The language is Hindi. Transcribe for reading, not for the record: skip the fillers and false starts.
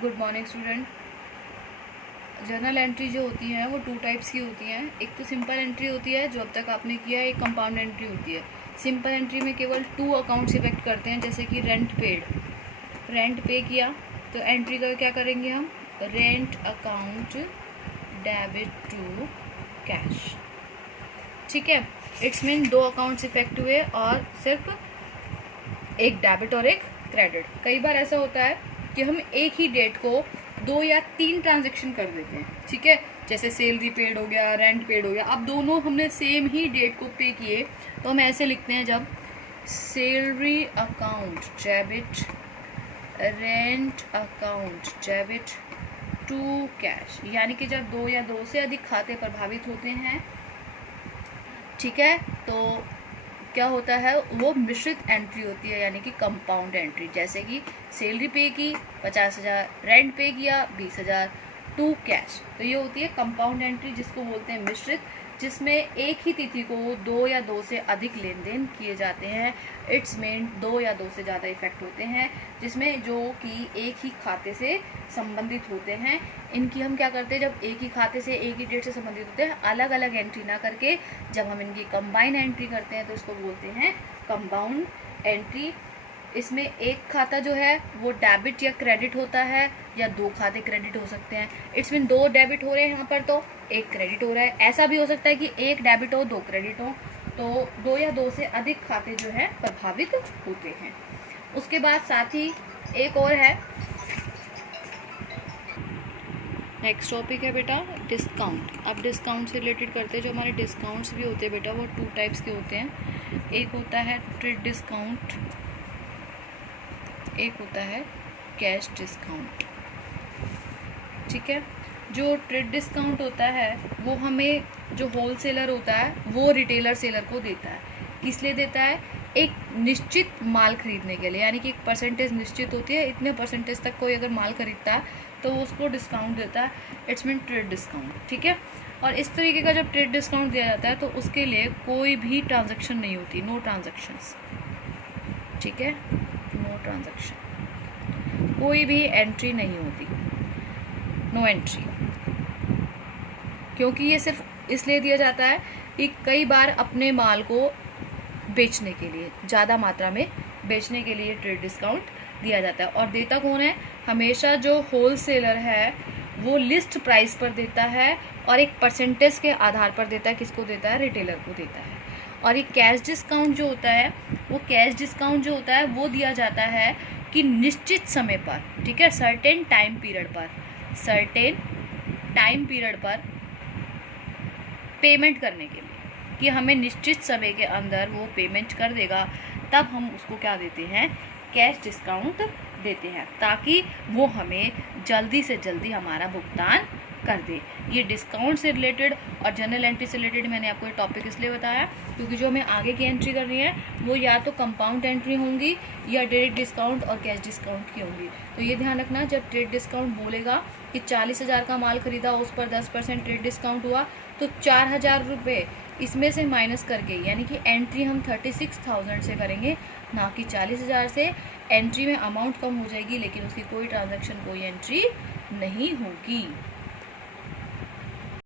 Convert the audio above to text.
Good morning student. Journal entry जो होती हैं वो टू टाइप्स की होती हैं। एक तो सिंपल एंट्री होती है जो अब तक आपने किया है, एक कंपाउंड एंट्री होती है। सिंपल एंट्री में केवल 2 अकाउंट्स इफेक्ट करते हैं, जैसे कि रेंट पेड, रेंट पे किया तो एंट्री का क्या करेंगे हम, rent account debit to cash. ठीक है, इट्स मीन 2 अकाउंट्स इफेक्ट हुए और सिर्फ एक डेबिट और एक क्रेडिट। कई बार ऐसा होता है कि हम एक ही डेट को 2 या 3 ट्रांजेक्शन कर देते हैं। ठीक है, जैसे सैलरी पेड हो गया, रेंट पेड हो गया। अब दोनों हमने सेम ही डेट को पे किए तो हम ऐसे लिखते हैं, जब salary account debit, rent account debit to cash, यानी कि जब 2 या 2 से अधिक खाते प्रभावित होते हैं, ठीक है, तो क्या होता है, वो मिश्रित एंट्री होती है, यानी कि कंपाउंड एंट्री। जैसे कि सैलरी पे की 50,000, रेंट पे किया 20,000 टू कैश, तो ये होती है कंपाउंड एंट्री, जिसको बोलते हैं मिश्रित, जिसमें एक ही तिथि को 2 या 2 से अधिक लेन देन किए जाते हैं। इट्स मीन 2 या 2 से ज़्यादा इफेक्ट होते हैं, जिसमें जो कि एक ही खाते से संबंधित होते हैं। इनकी हम क्या करते हैं, जब एक ही खाते से एक ही डेट से संबंधित होते हैं, अलग अलग एंट्री ना करके जब हम इनकी कंबाइन एंट्री करते हैं तो इसको बोलते हैं कंपाउंड एंट्री। इसमें एक खाता जो है वो डेबिट या क्रेडिट होता है, या 2 खाते क्रेडिट हो सकते हैं। इट्स मीन 2 डेबिट हो रहे हैं यहाँ पर तो एक क्रेडिट हो रहा है। ऐसा भी हो सकता है कि एक डेबिट हो 2 क्रेडिट हो, तो 2 या 2 से अधिक खाते जो है प्रभावित होते हैं। उसके बाद साथ ही एक और है, नेक्स्ट टॉपिक है बेटा डिस्काउंट। अब डिस्काउंट से रिलेटेड करते हैं। जो हमारे डिस्काउंट्स भी होते हैं बेटा वो 2 टाइप्स के होते हैं। एक होता है ट्रेड डिस्काउंट, एक होता है कैश डिस्काउंट। ठीक है, जो ट्रेड डिस्काउंट होता है वो हमें, जो होलसेलर होता है वो रिटेलर सेलर को देता है। किस लिए देता है, एक निश्चित माल खरीदने के लिए, यानी कि एक परसेंटेज निश्चित होती है, इतने परसेंटेज तक कोई अगर माल खरीदता है तो वो उसको डिस्काउंट देता है। It's mean trade discount. ठीक है, और इस तरीके का जब ट्रेड डिस्काउंट दिया जाता है तो उसके लिए कोई भी ट्रांजैक्शन नहीं होती, नो ट्रांजैक्शंस। ठीक है, नो ट्रांजैक्शन, कोई भी एंट्री नहीं होती, नो एंट्री। क्योंकि ये सिर्फ इसलिए दिया जाता है कि कई बार अपने माल को बेचने के लिए, ज़्यादा मात्रा में बेचने के लिए ट्रेड डिस्काउंट दिया जाता है। और देता कौन है, हमेशा जो होलसेलर है वो लिस्ट प्राइस पर देता है और एक परसेंटेज के आधार पर देता है। किसको देता है, रिटेलर को देता है। और ये कैश डिस्काउंट जो होता है, वो कैश डिस्काउंट जो होता है वो दिया जाता है कि निश्चित समय पर, ठीक है, सर्टेन टाइम पीरियड पर, सर्टेन टाइम पीरियड पर पेमेंट करने के लिए, कि हमें निश्चित समय के अंदर वो पेमेंट कर देगा, तब हम उसको क्या देते हैं, कैश डिस्काउंट देते हैं, ताकि वो हमें जल्दी से जल्दी हमारा भुगतान कर दे। ये डिस्काउंट से रिलेटेड और जनरल एंट्री से रिलेटेड मैंने आपको ये टॉपिक इसलिए बताया क्योंकि जो हमें आगे की एंट्री करनी है वो या तो कंपाउंड एंट्री होंगी या डायरेक्ट डिस्काउंट और कैश डिस्काउंट की होंगी। तो ये ध्यान रखना, जब ट्रेड डिस्काउंट बोलेगा कि 40,000 का माल खरीदा, उस पर 10% ट्रेड डिस्काउंट हुआ, तो 4,000 रुपये इसमें से माइनस करके, यानी कि एंट्री हम 36,000 से करेंगे, ना कि 40,000 से। एंट्री में अमाउंट कम हो जाएगी लेकिन उसकी कोई ट्रांजैक्शन, कोई एंट्री नहीं होगी।